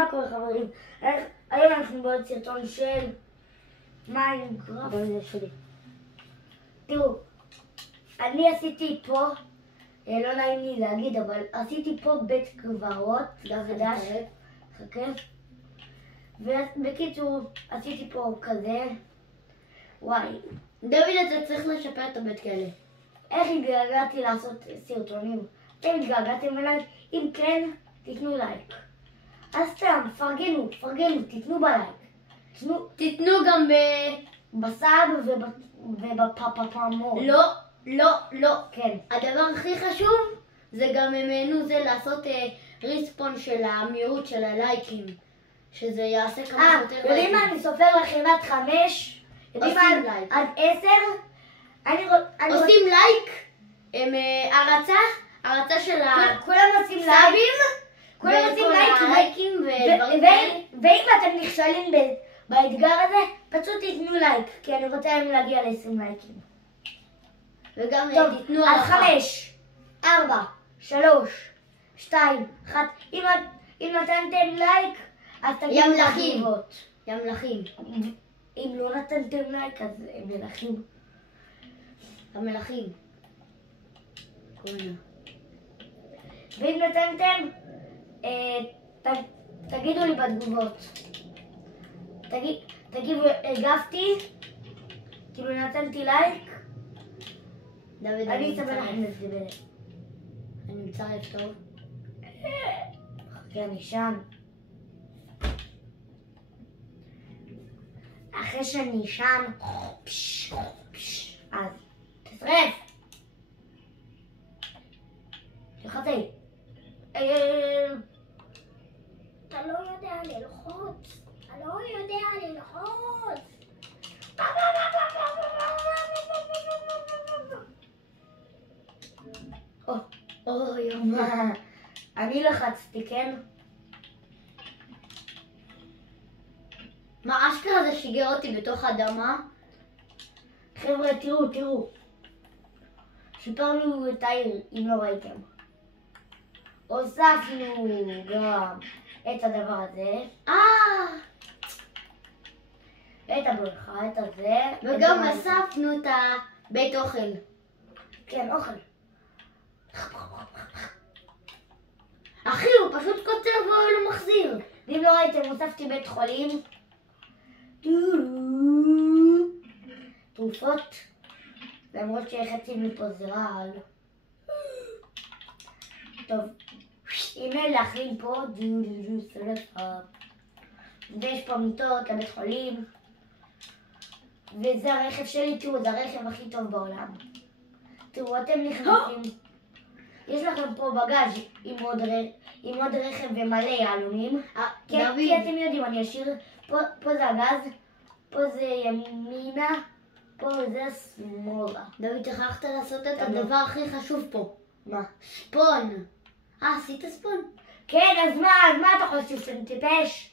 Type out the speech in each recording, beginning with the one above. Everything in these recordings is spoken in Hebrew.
מה קורה חברים? היום אנחנו בעוד סרטון של מיינקראפט. אבל זה שלי. תראו, אני עשיתי פה, לא נעים לי להגיד, אבל עשיתי פה בית קברות חדש. חכה. ובקיצור, עשיתי פה כזה. וואי. דוד, אתה צריך לשפר את הבית כלא. איך התגעגעתי לעשות סרטונים? אתם התגעגעתם אליי? אם כן, תיתנו לייק. אז סתם, פרגנו, תיתנו בלייק. תיתנו גם בסאב ובפפפמור. לא. כן. הדבר הכי חשוב זה גם ממנו זה לעשות ריספון של המהירות של הלייקים. שזה יעשה כמה שיותר לייקים. יודעים מה? אני סופר לכם עד 5. עושים לייק. עד 10. עושים לייק. הרצה של כולם עושים הסאבים. כולם עושים לייקים ואם אתם נכשלים באתגר הזה, פשוט תיתנו לייק, כי אני רוצה היום להגיע ל-20 לייקים. וגם תיתנו אז 5, 4, 3, 2, 1. אם נתנתם לייק, אז תגידו בתגובות. ימלכים. אם לא נתנתם לייק, אז הם מלכים. המלכים. ואם נתנתם, תגידו לי בתגובות. תגידו, הגבתי, כאילו נתנתי לייק. דוד, אני אסבר לכם את זה אני מצטרף טוב. חכה, אני שם. אחרי שאני שם, אז תשרף. תלחצי. אתה לא יודע ללחוץ. יומה. אני לחצתי, כן? מה אשכרה זה שיגר אותי בתוך האדמה? חבר'ה, תראו. שיפרנו את העיר, אם לא ראיתם. הוספנו גם את הדבר הזה. את הבריכה, את הזה. וגם הוספנו את הבית אוכל. כן, אוכל. אחי, הוא פשוט קוצר והוא לא מחזיר. ואם לא ראיתם, הוספתי בית חולים. תרופות. למרות שחצי מפה זה רעל. טוב. הנה להכין פה. ויש פה מיטות לבית חולים. וזה הרכב שלי, תראו, זה הרכב הכי טוב בעולם. תראו, אתם נכנסים. יש לכם פה בגאז' עם עוד רכב ומלא יהלומים. כי אתם יודעים, אני אשאיר, פה זה הגז, פה זה ימינה, פה זה שמאלה. דוד, שכחת לעשות את הדבר הכי חשוב פה. מה? ספון. עשית ספון? כן, אז מה אתה חושב, שאני טיפש?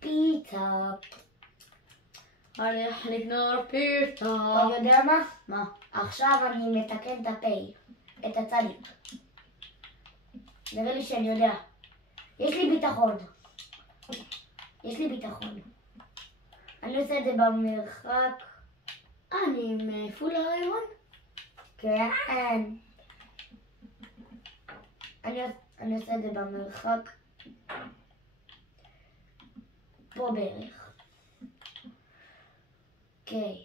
פיצה. הולך לקנות פיצה. אתה יודע מה? מה? עכשיו אני מתקן את הפי, את הצדיק. נראה לי שאני יודע. יש לי ביטחון. אני עושה את זה במרחק. אני עם פול הרעיון? כן. אני עושה את זה במרחק. פה בערך. אוקיי.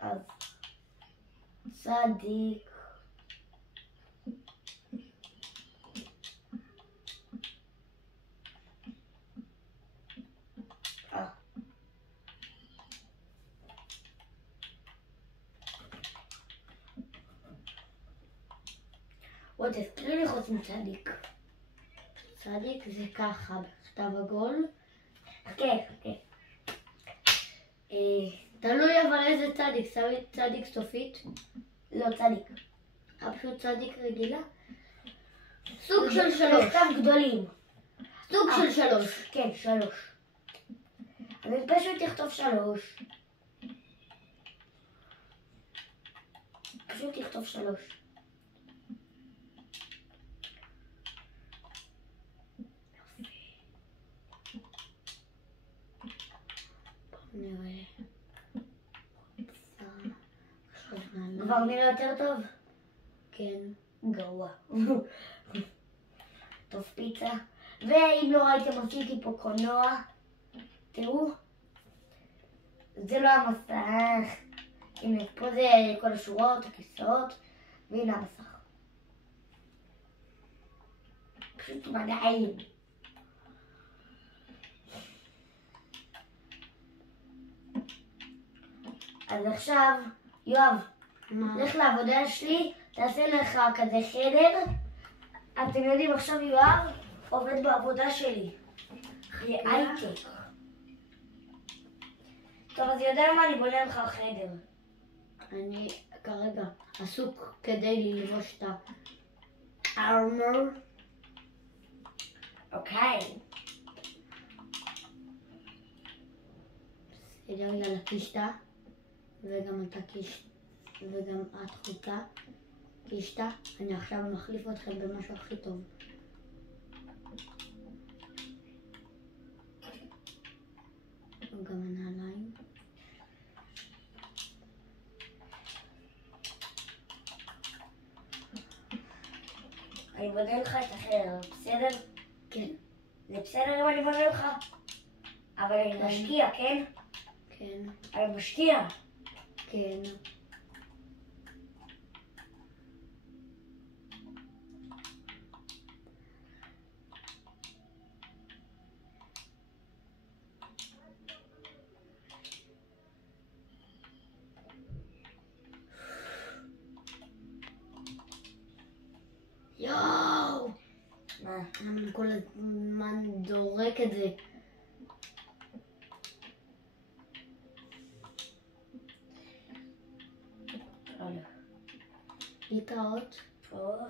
אז צדיק. עוד תזכירי לי חוץ מצדיק. צדיק זה ככה, בכתב עגול. חכה. תלוי אבל איזה צדיק, צדיק סופית? לא, צדיק. פשוט צדיק רגילה? סוג של 3. בכתב גדולים. סוג של 3. כן, 3. אז אני פשוט אכתוב 3. תכתוב 3. נראה. כבר נראה יותר טוב? כן. גרוע. טוב, פיצה. ואם לא ראיתם, עשיתי פה קולנוע. תראו. זה לא המסך. הנה, פה זה כל השורות, הכיסאות. והנה המסך. פשוט מדהים. אז עכשיו, יואב, לך לעבודה שלי, תעשה לך כזה חדר. אתם יודעים, עכשיו יואב עובד בעבודה שלי. הייטק. טוב, אז יודע מה? אני בונה לך חדר. אני כרגע עסוק כדי ללבוש את הארמור. אוקיי. בסדר, יאללה, קישתה. וגם אתה וגם את חוטה. קישתה. אני עכשיו מחליף אתכם במשהו הכי טוב. וגם הנעליים. אני בונה לך את החדר, בסדר? כן. זה בסדר אם אני בונה לך? אבל אני משקיע, כן? כן. אני משקיע. כן. יואו! מה? אני כל הזמן דורק את זה. להתראות. טוב.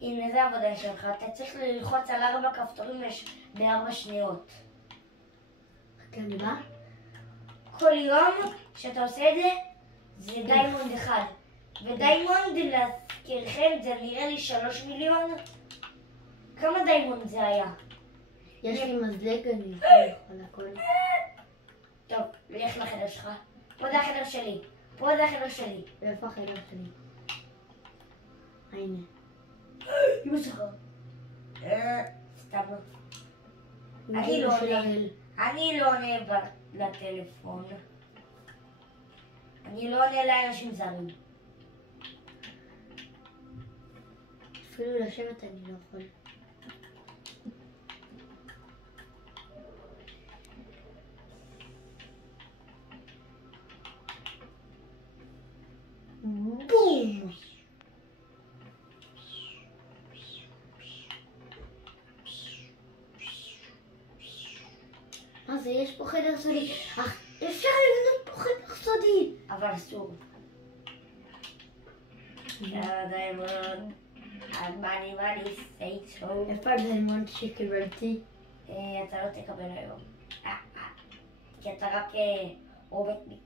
הנה זה העבודה שלך, אתה צריך ללחוץ על 4 כפתורים ב4 שניות. כן, אני בא? כל יום שאתה עושה את זה, זה דיימונד אחד. ודיימונד, להזכירכם, זה נראה לי 3 מיליון. כמה דיימונד זה היה? יש לי מזלג, אני יכול הכל. טוב, לך לחדר שלך. פה זה החדר שלי. פה זה החדר שלי. ואיפה החדר שלי? הנה. אמא שלך. סתם לא. אני לא עונה לטלפון. אני לא עונה לאנשים זרים. אפילו לשבת אני לא יכול. בום! מה זה? יש פה חדר סודי. אפשר לבנות פה חדר סודי. אבל אסור. דיימונד. אני סייצו. איפה הדיימונד שקיבלתי? אתה לא תקבל היום. כי אתה רק עובד לי.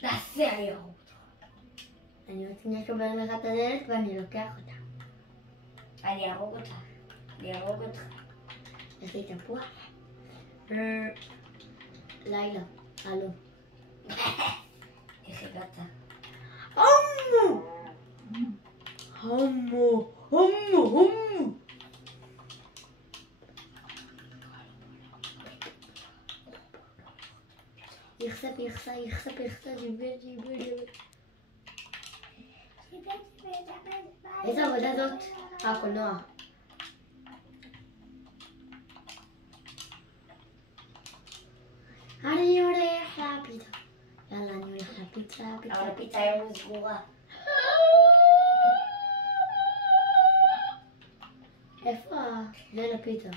תעשה, אני ארוג אותך. אני רוצה לקבל לך את הדלת ואני לוקח אותה. אני ארוג אותך. אני ארוג אותך. יש לי תפוח? לילה, הלו. איך הגעת? הומו! הומו! הומו! הומו! יחסה, דיבר. איזה עבודה זאת? הקולנוע. אני הולך לפיצה. יאללה, אני הולך לפיצה. אבל הפיצה היום סגורה. איפה זה לפיצה?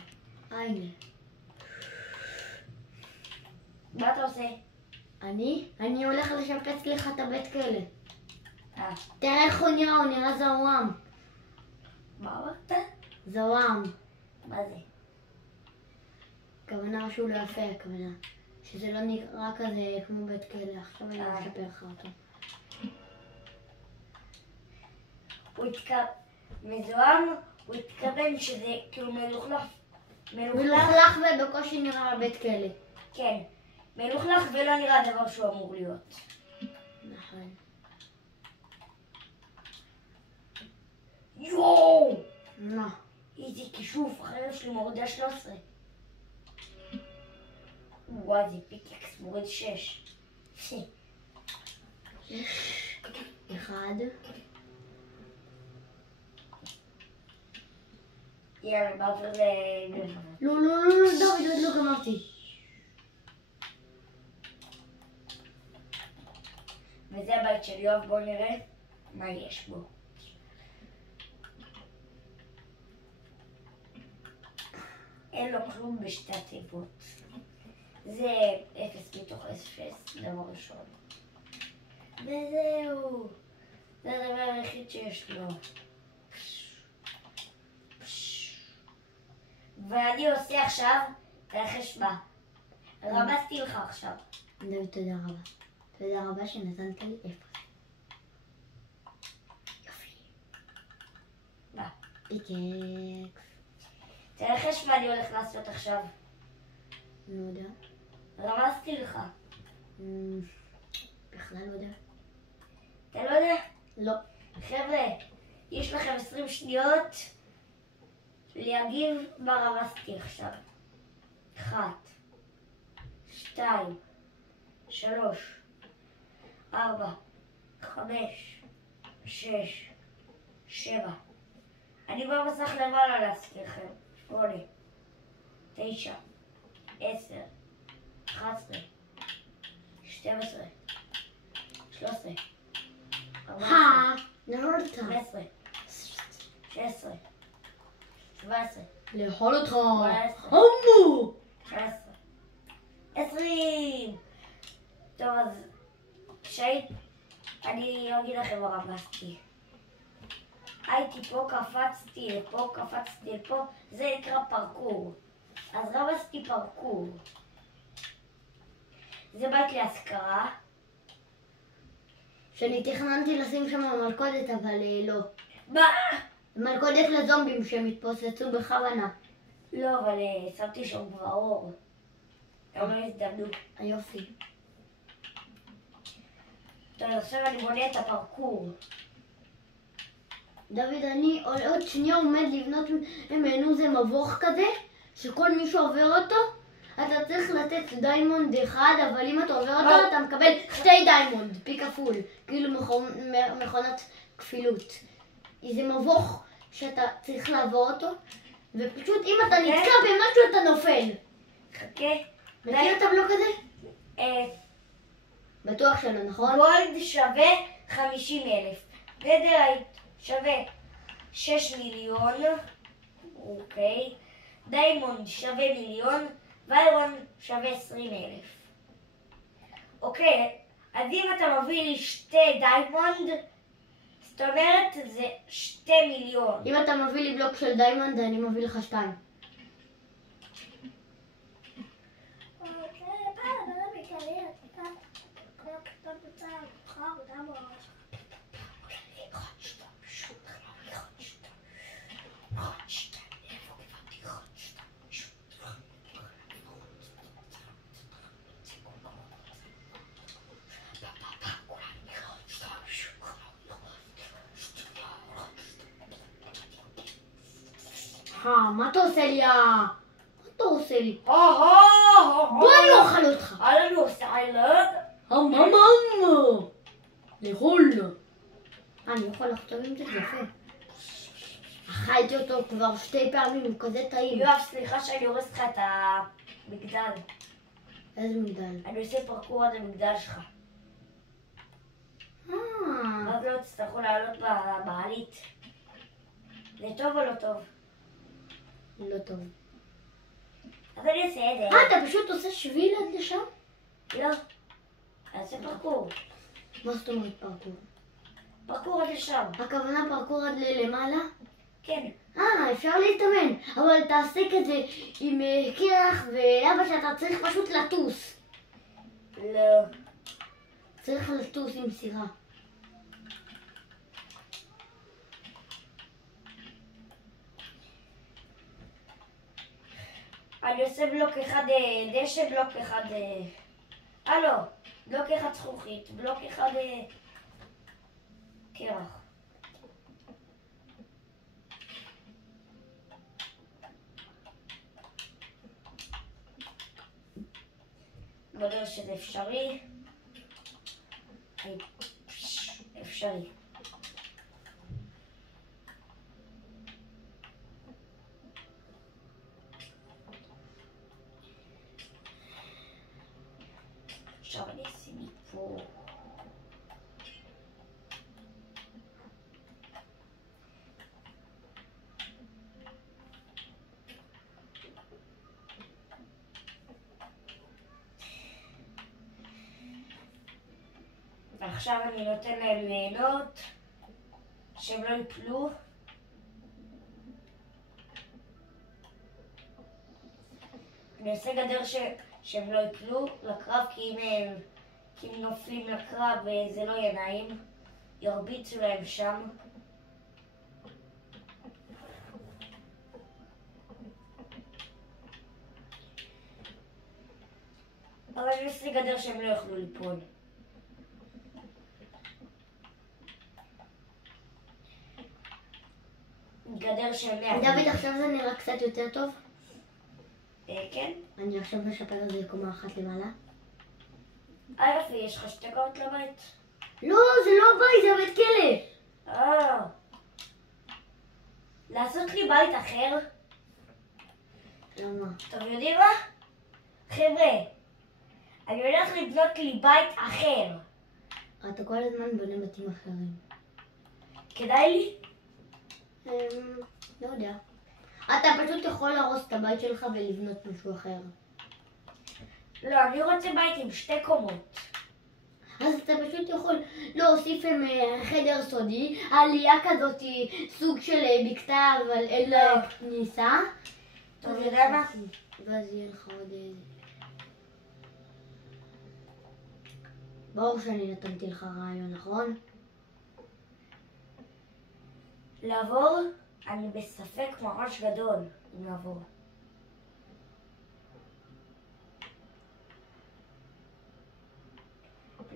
הנה. מה אתה עושה? אני הולך לשפץ לך את הבית כלא. תראה איך הוא נראה זוואם. מה אמרת? זוואם. מה זה? הכוונה שהוא לא יפה, הכוונה. שזה לא נראה כזה כמו בית כלא. עכשיו אני אשפר לך אותו. הוא מזוהם, הוא התכוון שזה כאילו מלוכלך. מלוכלך ובקושי נראה בית כלא. כן, מלוכלך ולא נראה דבר שהוא אמור להיות. נכון. יואו! מה? איזה כישוף, החרב שלי מורידה 13. וואי, זה פיקקס מוריד 6. אחד. יאללה, בעבר ל... לא, דוד, עוד לא גמרתי. וזה הבית של יואב, בואו נראה מה יש בו. אין לו כלום בשתי התיבות. זה 0 מתוך 0, דבר ראשון. וזהו. זה הדבר היחיד שיש לו. ואני עושה עכשיו תרחש בה. רמזתי לך עכשיו. דוד, תודה רבה. תודה רבה שנתנת לי 0. יופי. מה? פיקקס. תרחש מה אני הולך לעשות עכשיו. לא יודע. רמזתי לך. בכלל לא יודע. אתה לא יודע? לא. חבר'ה, יש לכם 20 שניות להגיב מה רמזתי עכשיו. 1, 2, 3, 4, 5, 6, 7. אני במסך למעלה להזכירכם. 8, 9, 10, 11, 12, 13, 14, נהרת. 15, 16, 17, לאכול אותך. 18, הומו. 19, 20. טוב, אז אני אגיד לכם מה רמזתי. הייתי פה, קפצתי לפה, קפצתי לפה, זה נקרא פרקור. אז רמזתי פרקור. זה בית להשכרה. שאני תכננתי לשים שם מלכודת, אבל לא. מה? מלכודת לזומבים שהם התפוצצו בכוונה. לא, אבל שמתי שם כבר אור. הם לא הזדמנו. היופי. טוב, עכשיו אני בונה את הפרקור. דוד, אני עוד שנייה עומד לבנות ממנו זה מבוך כזה, שכל מי שעובר אותו, אתה צריך לתת דיימונד אחד, אבל אם אתה עובר אותו, אתה מקבל 2 דיימונד, פי כפול, כאילו מכונת כפילות. זה מבוך שאתה צריך לעבור אותו, ופשוט אם אתה נתקע במשהו אתה נופל. חכה. מכיר את הבלוק הזה? בטוח שלא, נכון? גולד שווה 50,000. נדרייט שווה 6 מיליון. אוקיי. דיימונד שווה מיליון. ואיירון שווה 20,000. אוקיי. אז אם אתה מביא לי 2 דיימונד, זאת אומרת זה 2 מיליון. אם אתה מביא לי בלוק של דיימונד, אני מביא לך 2. מה אתה עושה לי? מה אתה עושה לי? בוא אני אוכל אותך. אהלן וסהלן. הממם. לאכול. אני יכול לחתום עם זה יפה. אכלתי אותו כבר 2 פעמים, הוא כזה טעים. יואב, סליחה שאני הורס לך את המגדל. איזה מגדל? אני עושה פרקור עד המגדל שלך. אז לא תצטרכו לעלות במעלית. זה טוב או לא טוב? לא טוב. אז אני אעשה את זה. אתה פשוט עושה שביל עד לשם? לא. פרקור. מה זאת אומרת פרקור? פרקור עד לשם. הכוונה פרקור עד ללמעלה? כן. אפשר להתאמן, אבל תעשה כזה עם קרח ואבא שאתה צריך פשוט לטוס. לא. צריך לטוס עם סירה. אני עושה בלוק אחד דשא, בלוק אחד... לא. בלוק אחד זכוכית, בלוק אחד קרח. בדרך שזה אפשרי. אפשרי. עכשיו אני אשים פה. עכשיו אני נותן להם ליהנות, שהם לא יפלו. אני עושה גדר שהם לא יפלו לקרב, כי אם נופלים לקרב זה לא יהיה נעים, ירביצו להם שם. אבל אני עושה גדר שהם לא יוכלו ליפול. גדר שהם לא יוכלו. דוד, עכשיו זה נראה קצת יותר טוב? כן. אני עכשיו משפר את זה לקומה אחת למעלה. יופי, יש לך 2 קומות לבית? לא, זה לא בית, זה בית כלא. לעשות לי בית אחר? למה? אתם יודעים מה? חבר'ה, אני הולך לבנות לי בית אחר. אתה כל הזמן בונה בתים אחרים. כדאי לי? לא יודע. אתה פשוט יכול להרוס את הבית שלך ולבנות משהו אחר. לא, אני רוצה בית עם 2 קומות. אז אתה פשוט יכול להוסיף עם חדר סודי, עלייה כזאת, סוג של בקתה, אבל אין לה כניסה. טוב, יודע מה? ואז יהיה לך עוד... ברור שאני נתנתי לך רעיון, נכון? לעבור? אני בספק ממש גדול אם לעבור.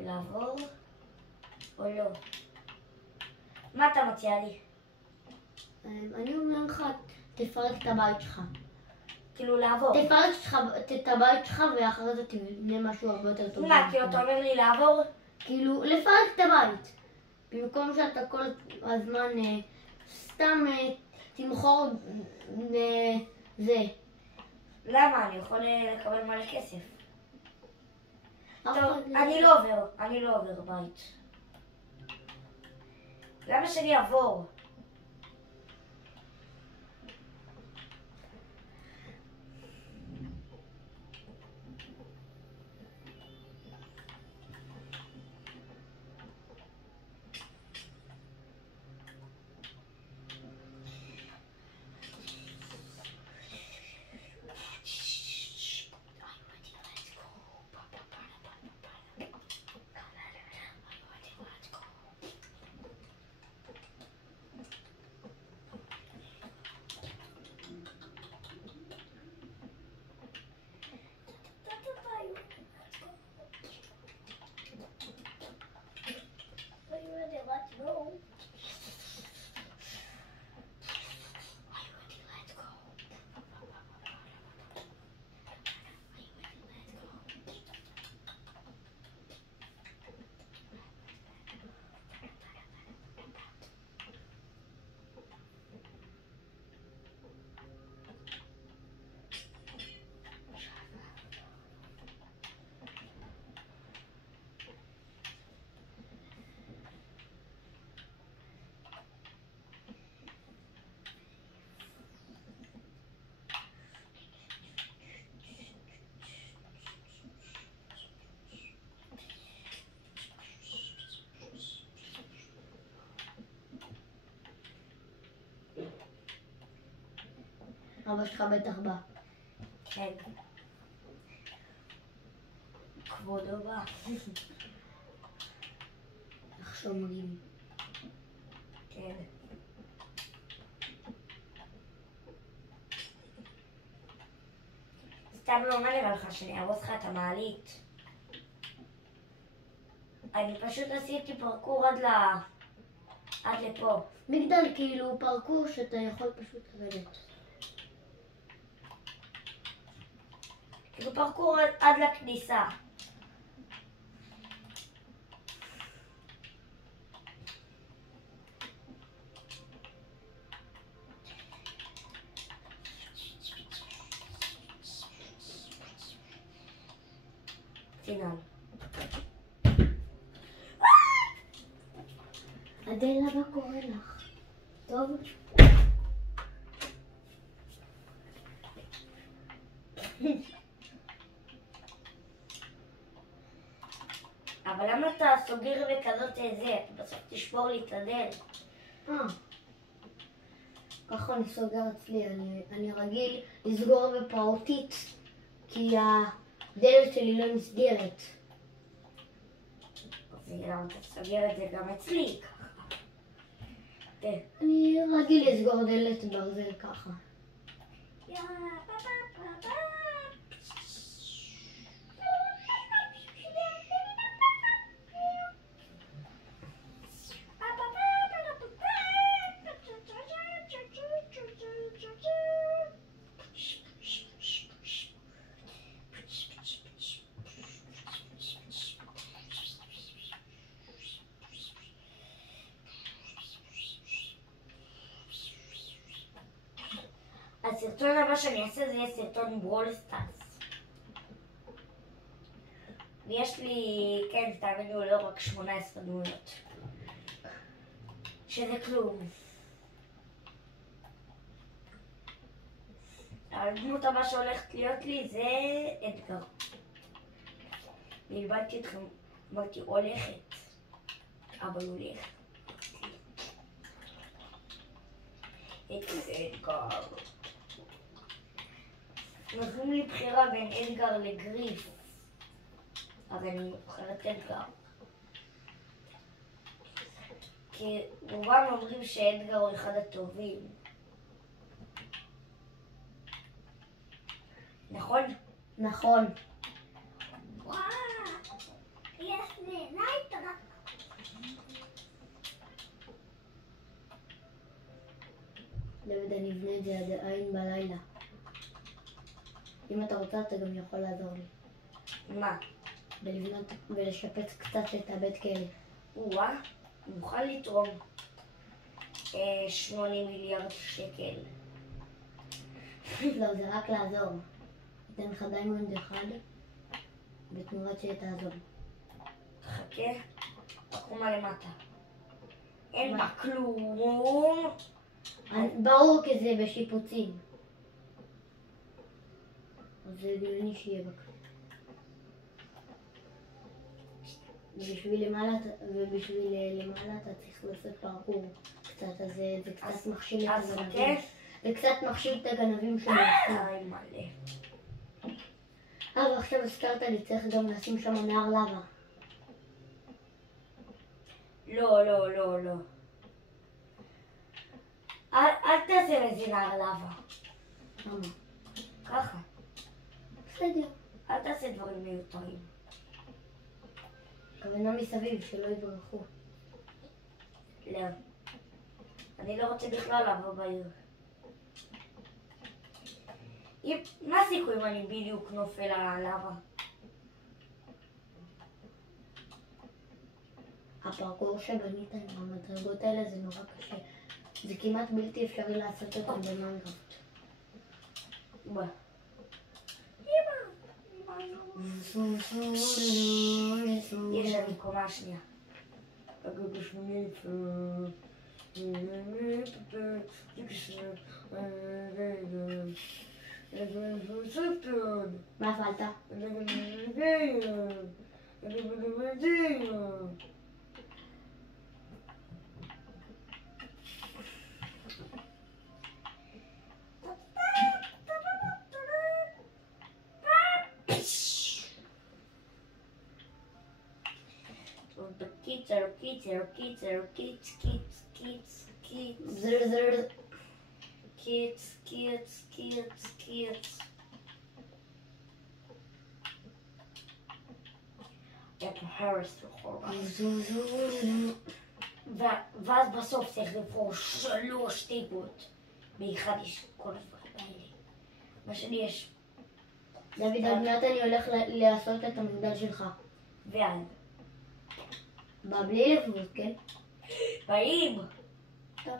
לעבור או לא? מה אתה מציע לי? אני אומר לך, תפרק את הבית שלך. כאילו לעבור. תפרק את הבית שלך ואחרי זה תבנה משהו הרבה יותר טוב. מה, כאילו אתה אומר לי לעבור? כאילו, לפרק את הבית. במקום שאתה כל הזמן סתם תמכור זה. למה? אני יכול לקבל מלא כסף. טוב, אני לא עובר בית. למה שאני אעבור? אבא שלך בטח בא. כן. כבודו בא. איך שומרים. כן. סתם לא נראה לך שאני ארוס לך את המעלית. אני פשוט עשיתי פרקור עד לפה. מגדל כאילו פרקור שאתה יכול פשוט לרדת. כאילו פרקור עד לכניסה. סינן. אדלה, מה קורה לך? טוב? אבל למה אתה סוגר בכזאת זה? אתה בסוף תשבור לי את הדלת. ככה אני סוגר אצלי, אני רגיל לסגור בפעוטית, כי הדלת שלי לא נסגרת. אז למה אתה סוגר את זה גם אצלי ככה? אני רגיל לסגור דלת ברזל ככה. הסרטון הבא שאני אעשה זה יהיה סרטון ברול סטארס. ויש לי, כן, תאמינו, לא רק 18 דמויות. שזה כלום. הדמות הבאה שהולכת להיות לי זה אדגר. והלבלתי אתכם, אמרתי הולכת. אבל הולך. אדגר. נותנים לי בחירה בין אדגר לגריף. אז אני בוחרת אדגר. כי רובם אומרים שאדגר הוא אחד הטובים. נכון? נכון. וואו, יש לי נייטרה. דוד, אני אבנה את זה עד עין בלילה. אם אתה רוצה, אתה גם יכול לעזור לי. מה? בלבנות ולשפץ קצת את הבית כלא. וואה, מוכן לתרום 80 מיליארד שקל. לא, זה רק לעזור. אתן לך דיימונד אחד, בתמורת שתעזור. חכה, תקומה למטה. אין בה כלום. ברור כי זה בשיפוצים. אז זה הגיוני שיהיה בכלום. ובשביל למעלה אתה צריך לעשות פרקור קצת, אז זה קצת מכשיל את הגנבים. זה קצת מכשיל את הגנבים שלו. איי מלא. ועכשיו הזכרת לי, צריך גם לשים שם נהר לבה. לא, לא, לא, לא. אל תעשה מזה נהר לבה. למה? ככה. בסדר. אל תעשה דברים מיותרים. כוונה מסביב, שלא יברחו. לא. אני לא רוצה בכלל לעבור בעיר. מה הסיכוי אם אני בדיוק נופל על הלבה? הפרקור שבנית עם המדרגות האלה זה נורא קשה. זה כמעט בלתי אפשרי לעשות אותם במיינקראפט. בוא. יש לנו קומה שנייה. מה הפעלת? קיצר, קיצר, קיצר, קיץ, קיץ, קיץ, קיץ, זר. קיץ, קיץ, קיץ, קיץ. היה פה הרס לכל ואז בסוף צריך לבחור 3 טיפות. באחד יש כל הדברים האלה. מה שלי יש. דוד, עוד מעט אני הולך לעשות את המגדל שלך. ועד. בא בלי לבוז, כן? באים. טוב.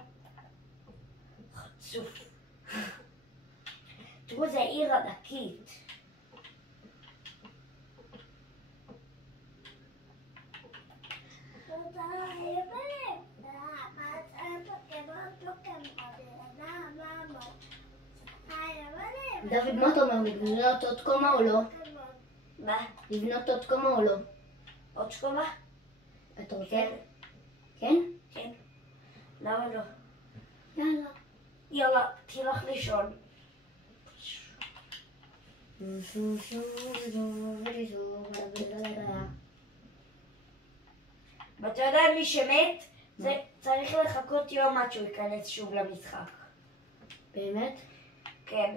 חצוף. תראו, זה עיר ענקית. דוד, מה אתה אומר? לבנות עוד קומה או לא? מה? לבנות עוד קומה או לא? עוד שקומה? אתה רוצה? כן. כן? כן. למה לא? יאללה. יאללה, תלך לישון. ואתה יודע מי שמת? זה צריך לחכות יום עד שהוא ייכנס שוב למשחק. באמת? כן.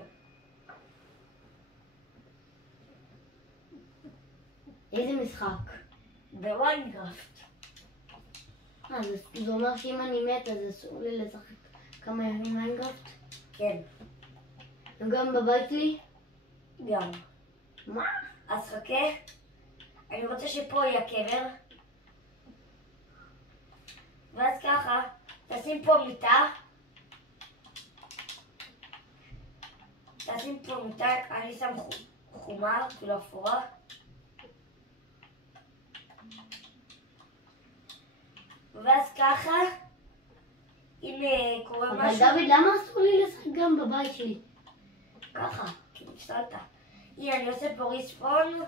איזה משחק? במיינקראפט. זה אומר שאם אני מת אז אסור לי לשחק כמה ימים מיינקראפט? כן. וגם בבית שלי? גם. מה? אז חכה. אני רוצה שפה יהיה קבר. ואז ככה, תשים פה מיטה. תשים פה מיטה, אני שם חומה, כאילו אפורה. ואז ככה, אם קורה אבל משהו... דוד, למה אסור לי לשחק גם בבית שלי? ככה, כי נפסלת. הנה, אני עושה פה ריספון.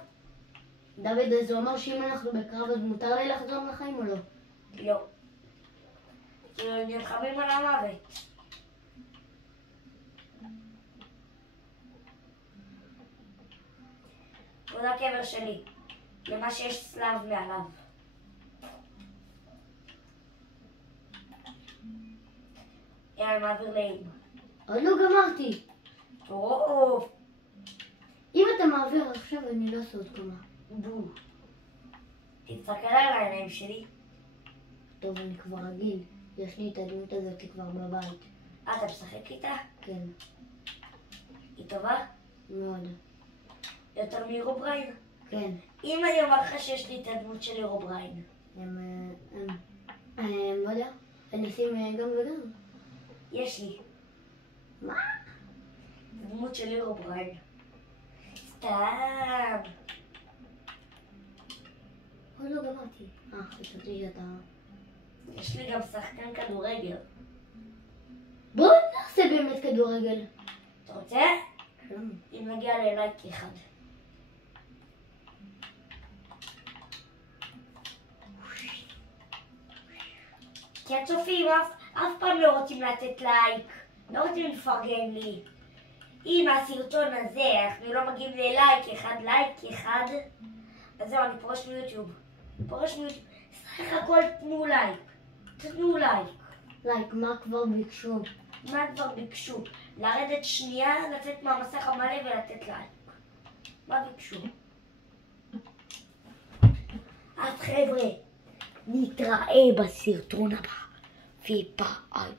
דוד, זה אומר שאם אנחנו בקרב אז מותר לי לחזור לחיים או לא? לא. כאילו, נלחמים על המוות. זה הקבר שלי, למה שיש צלב מעליו. יאללה, מעביר לאמא. עוד לא גמרתי. טוב. אם אתה מעביר עכשיו אני לא אעשה עוד קומה. בוא. תסתכל על העיניים שלי. טוב, אני כבר רגיל. יש לי את הדמות הזאת כבר בבית. אתה משחק איתה? כן, היא טובה? מאוד. יותר מהירובריין? כן. אם אני אומר לך שיש לי את הדמות של הירובריין. לא יודע. אני אשים גם וגם. יש לי. מה? דמות של הירובריין. סתם. עוד לא גמרתי. חשבתי שאתה... יש לי גם שחקן כדורגל. בוא נעשה באמת כדורגל. אתה רוצה? אם נגיע ללייק אחד. כי הצופים אף פעם לא רוצים לתת לייק. לא רוצים לפרגן לי. אם הסרטון הזה אנחנו לא מגיעים ללייק אחד, אז זהו, אני פורש מיוטיוב. סך הכל תנו לייק. תנו לייק. לייק, מה כבר ביקשו? מה כבר ביקשו? לרדת שנייה, לצאת מהמסך המלא ולתת לייק. מה ביקשו? אז חבר'ה, נתראה בסרטון הבא. וביי.